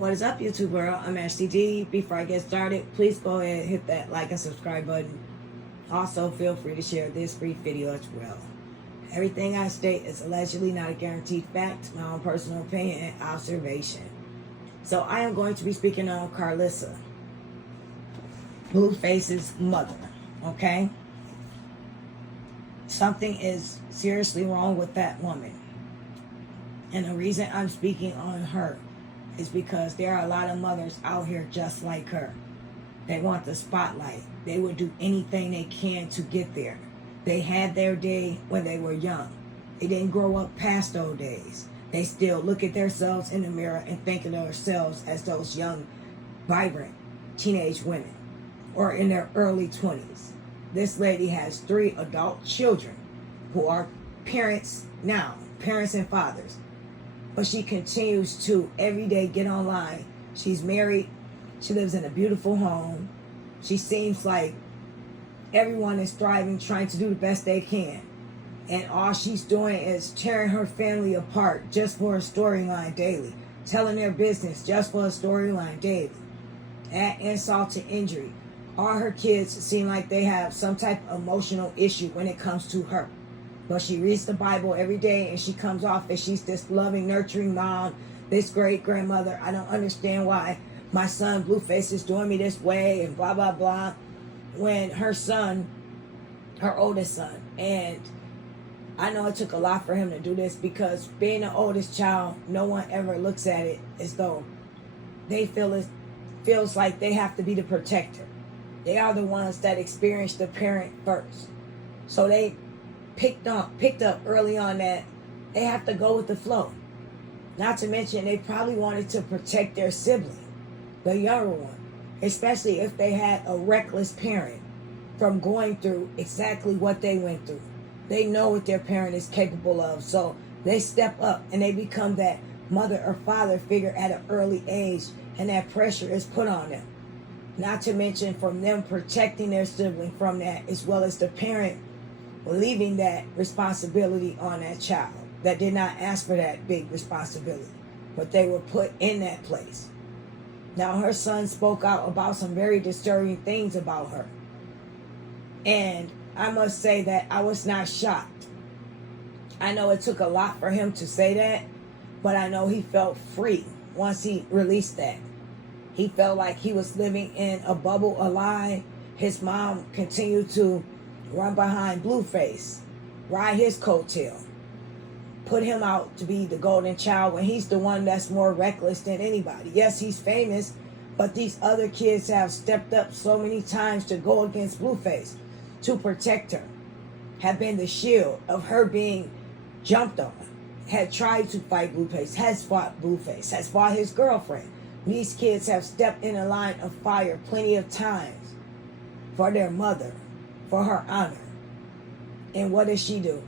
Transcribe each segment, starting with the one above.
What is up, YouTube world? I'm Ashley D. Before I get started, please go ahead and hit that like and subscribe button. Also, feel free to share this brief video as well. Everything I state is allegedly not a guaranteed fact, my own personal opinion and observation. So I am going to be speaking on Karlissa, Blueface's mother, okay? Something is seriously wrong with that woman. And the reason I'm speaking on her is because there are a lot of mothers out here just like her. They want the spotlight. They would do anything they can to get there. They had their day when they were young. They didn't grow up past those days. They still look at themselves in the mirror and think of themselves as those young, vibrant teenage women or in their early 20s. This lady has 3 adult children who are parents now, parents and fathers. But she continues to every day get online. She's married. She lives in a beautiful home. She seems like everyone is thriving, trying to do the best they can. And all she's doing is tearing her family apart just for a storyline daily. Telling their business just for a storyline daily. Add insult to injury. All her kids seem like they have some type of emotional issue when it comes to her. But she reads the Bible every day and she comes off as she's this loving, nurturing mom, this great grandmother. I don't understand why my son Blueface is doing me this way and blah, blah, blah. When her son, her oldest son, and I know it took a lot for him to do this because being the oldest child, no one ever looks at it as though they feels like they have to be the protector. They are the ones that experience the parent first. So they picked up early on that they have to go with the flow. Not to mention they probably wanted to protect their sibling, the younger one, especially if they had a reckless parent from going through exactly what they went through. They know what their parent is capable of, so they step up and they become that mother or father figure at an early age, and that pressure is put on them. Not to mention from them protecting their sibling from that, as well as the parent leaving that responsibility on that child that did not ask for that big responsibility, but they were put in that place. Now her son spoke out about some very disturbing things about her, and I must say that I was not shocked. I know it took a lot for him to say that, but I know he felt free once he released that. He felt like he was living in a bubble, a lie. His mom continued to run behind Blueface, ride his coattail, put him out to be the golden child when he's the one that's more reckless than anybody. Yes, he's famous, but these other kids have stepped up so many times to go against Blueface, to protect her, have been the shield of her being jumped on, had tried to fight Blueface, has fought Blueface, has fought his girlfriend. These kids have stepped in a line of fire plenty of times for their mother, for her honor. And what does she do?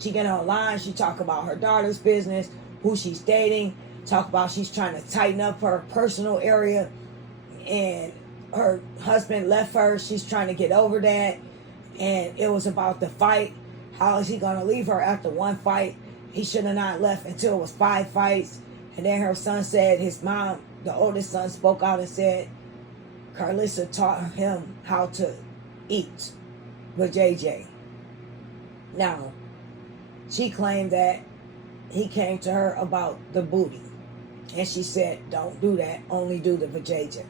She get online, she talk about her daughter's business, who she's dating, talk about she's trying to tighten up her personal area, and her husband left her, she's trying to get over that, and it was about the fight. How is he going to leave her after one fight? He should have not left until it was 5 fights. And then her son said, his mom, the oldest son, spoke out and said Karlissa taught him how to eat with JJ. Now, she claimed that he came to her about the booty. And she said, don't do that, only do the vajayjay.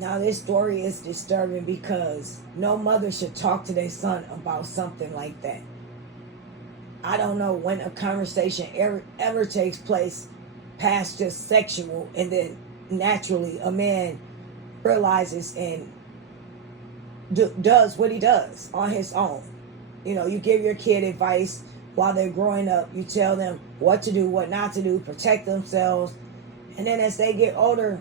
Now, this story is disturbing because no mother should talk to their son about something like that. I don't know when a conversation ever takes place past just sexual and then naturally a man realizes and does what he does on his own. You know, you give your kid advice while they're growing up. You tell them what to do, what not to do, protect themselves. And then as they get older,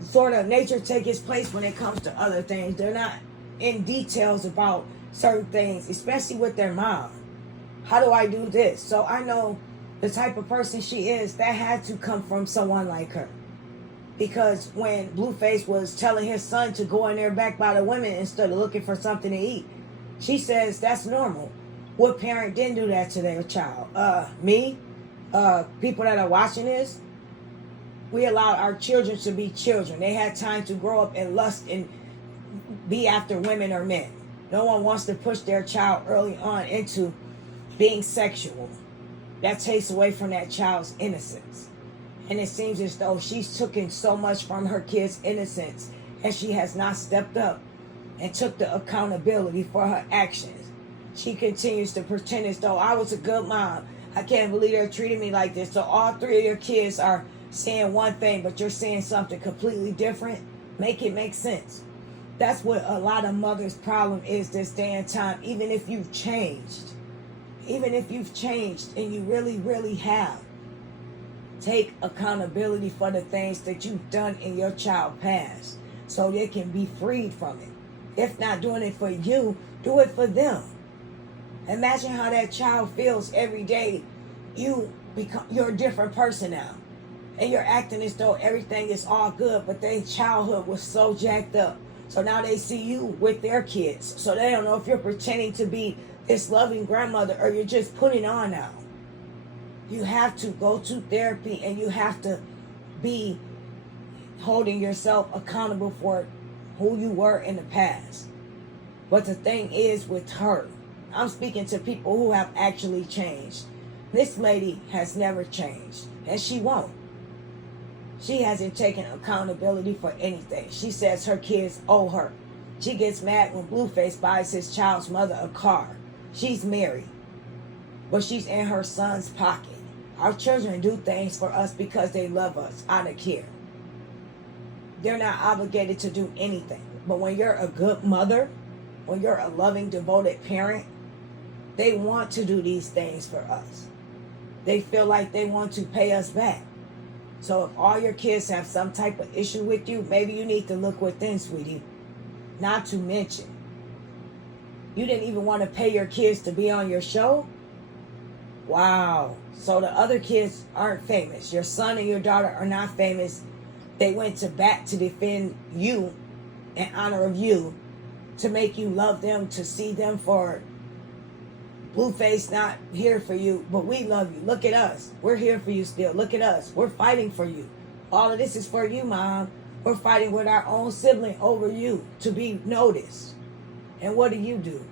sort of nature takes its place when it comes to other things. They're not in details about certain things, especially with their mom. How do I do this? So I know the type of person she is, that had to come from someone like her. Because when Blueface was telling his son to go in there back by the women instead of looking for something to eat, she says that's normal. What parent didn't do that to their child? Me? People that are watching this? We allowed our children to be children. They had time to grow up and lust and be after women or men. No one wants to push their child early on into being sexual. That takes away from that child's innocence. And it seems as though she's taken so much from her kid's innocence, and she has not stepped up and took the accountability for her actions. She continues to pretend as though I was a good mom. I can't believe they're treating me like this. So all three of your kids are saying one thing, but you're saying something completely different. Make it make sense. That's what a lot of mothers' problem is this day and time. Even if you've changed, and you really, really have, take accountability for the things that you've done in your child past so they can be freed from it. If not doing it for you, do it for them. Imagine how that child feels every day. You're a different person now. And you're acting as though everything is all good, but their childhood was so jacked up. So now they see you with their kids. So they don't know if you're pretending to be this loving grandmother or you're just putting on now. You have to go to therapy, and you have to be holding yourself accountable for who you were in the past. But the thing is with her, I'm speaking to people who have actually changed. This lady has never changed, and she won't. She hasn't taken accountability for anything. She says her kids owe her. She gets mad when Blueface buys his child's mother a car. She's married, but she's in her son's pocket. Our children do things for us because they love us out of care. They're not obligated to do anything. But when you're a good mother, when you're a loving, devoted parent, they want to do these things for us. They feel like they want to pay us back. So if all your kids have some type of issue with you, maybe you need to look within, sweetie. Not to mention, you didn't even want to pay your kids to be on your show? Wow. So the other kids aren't famous. Your son and your daughter are not famous. They went to bat to defend you in honor of you, to make you love them, to see them for Blueface not here for you, but we love you. Look at us. We're here for you still. Look at us. We're fighting for you. All of this is for you, Mom. We're fighting with our own sibling over you to be noticed. And what do?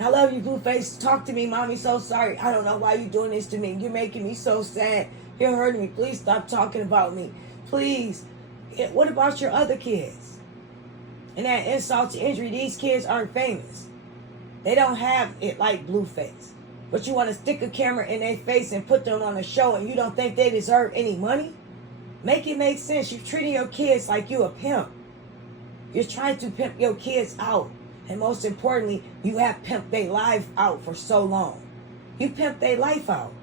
I love you, Blueface. Talk to me, Mommy. So sorry. I don't know why you're doing this to me. You're making me so sad. You're hurting me. Please stop talking about me. Please. What about your other kids? And that insult to injury, these kids aren't famous. They don't have it like Blueface. But you want to stick a camera in their face and put them on a show, and you don't think they deserve any money? Make it make sense. You're treating your kids like you a pimp. You're trying to pimp your kids out. And most importantly, you have pimped their life out for so long. You pimped their life out.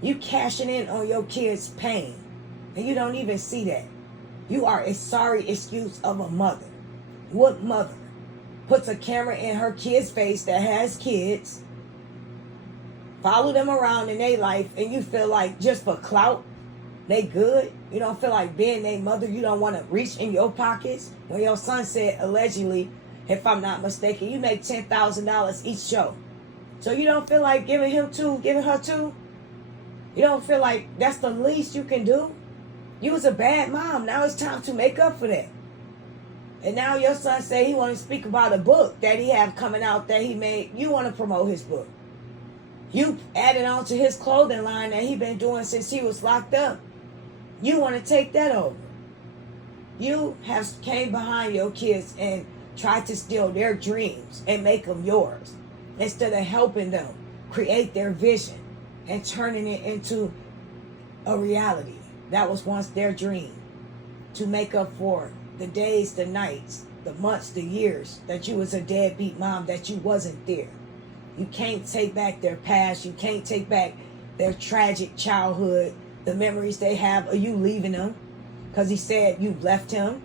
You cashing in on your kids' pain. And you don't even see that. You are a sorry excuse of a mother. What mother puts a camera in her kid's face that has kids, follow them around in their life, and you feel like just for clout, they good? You don't feel like being their mother? You don't want to reach in your pockets? When your son said, allegedly, if I'm not mistaken, you make $10,000 each show. So you don't feel like giving her two? You don't feel like that's the least you can do? You was a bad mom. Now it's time to make up for that. And now your son say he want to speak about a book that he have coming out that he made. You want to promote his book. You added on to his clothing line that he been doing since he was locked up. You want to take that over. You have came behind your kids and tried to steal their dreams and make them yours, instead of helping them create their vision and turning it into a reality that was once their dream, to make up for the days, the nights, the months, the years that you was a deadbeat mom, that you wasn't there. You can't take back their past. You can't take back their tragic childhood, the memories they have of you leaving them, because he said you left him.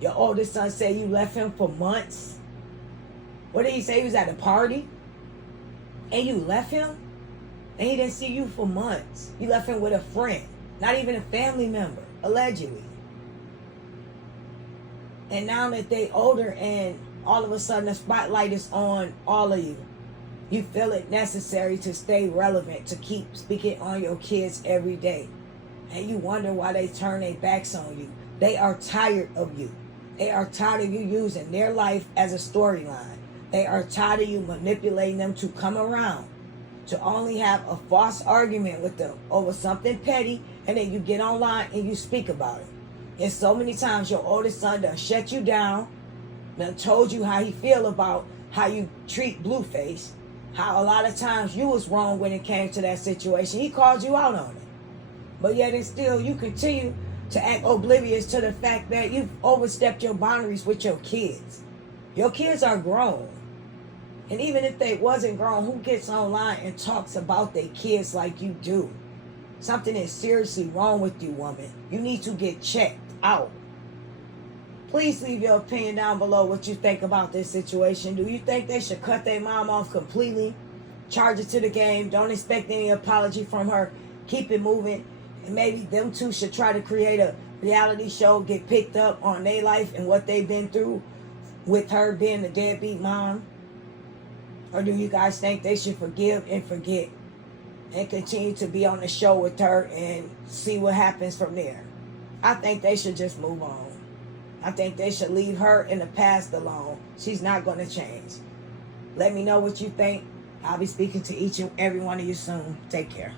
Your oldest son said you left him for months. What did he say? He was at a party and you left him, and he didn't see you for months. You left him with a friend, not even a family member, allegedly. And now that they older and all of a sudden the spotlight is on all of you, you feel it necessary to stay relevant, to keep speaking on your kids every day. and you wonder why they turn their backs on you. They are tired of you. They are tired of you using their life as a storyline. They are tired of you manipulating them to come around, to only have a false argument with them over something petty, and then you get online and you speak about it. And so many times your oldest son done shut you down, done told you how he feel about how you treat Blueface, how a lot of times you was wrong when it came to that situation. He called you out on it. But yet and still you continue to act oblivious to the fact that you've overstepped your boundaries with your kids. Your kids are grown. And even if they wasn't grown, who gets online and talks about their kids like you do? Something is seriously wrong with you, woman. You need to get checked out. Please leave your opinion down below what you think about this situation. Do you think they should cut their mom off completely? Charge it to the game. Don't expect any apology from her. Keep it moving. And maybe them two should try to create a reality show, get picked up on their life and what they've been through with her being the deadbeat mom. Or do you guys think they should forgive and forget and continue to be on the show with her and see what happens from there? I think they should just move on. I think they should leave her in the past alone. She's not going to change. Let me know what you think. I'll be speaking to each and every one of you soon. Take care.